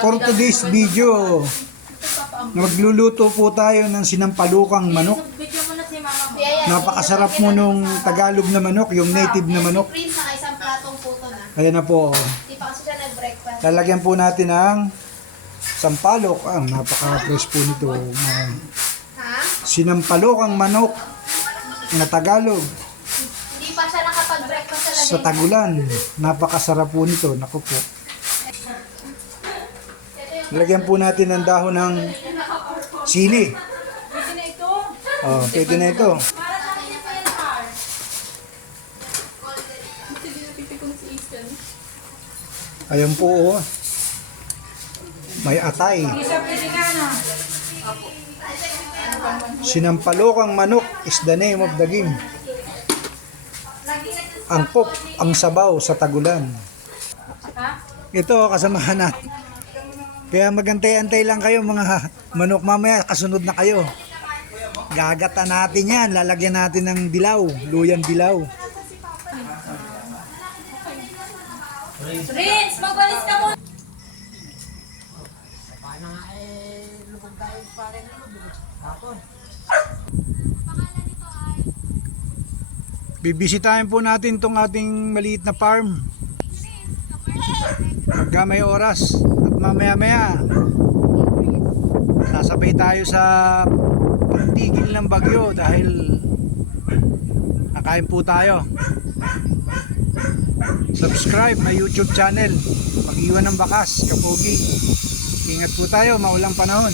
For today's video, magluluto po tayo ng sinampalukang manok. Napakasarap mo nung Tagalog na manok, yung native na manok. Ayan na po. Lalagyan po natin ng sampalok. Napaka-fresh po nito. Sinampalukang manok na Tagalog. Hindi pa siya nakapag-breakfast Sa Tagulan. Napakasarap po nito. Naku po. Lagyan po natin ng dahon ng sili. Pwede na ito. Oh, pwede na ito. Ayan po oh. May atay. Sinampalukang manok is the name of the game. Angkop ang sabaw sa Tagulan. Ito kasamahan natin. Kaya magantay-antay lang kayo mga manok, mamaya kasunod na kayo. Gagata natin yan, lalagyan natin ng dilaw, luyan dilaw. Prince, magwalis ka muna. Bibisitahin po natin tong ating maliit na farm. Pagka may oras at mamaya-maya sasabay tayo sa pagtigil ng bagyo dahil nakain po tayo. Subscribe my YouTube channel, Pag-iwan ng Bakas, Kapogi. Ingat po tayo, maulang panahon.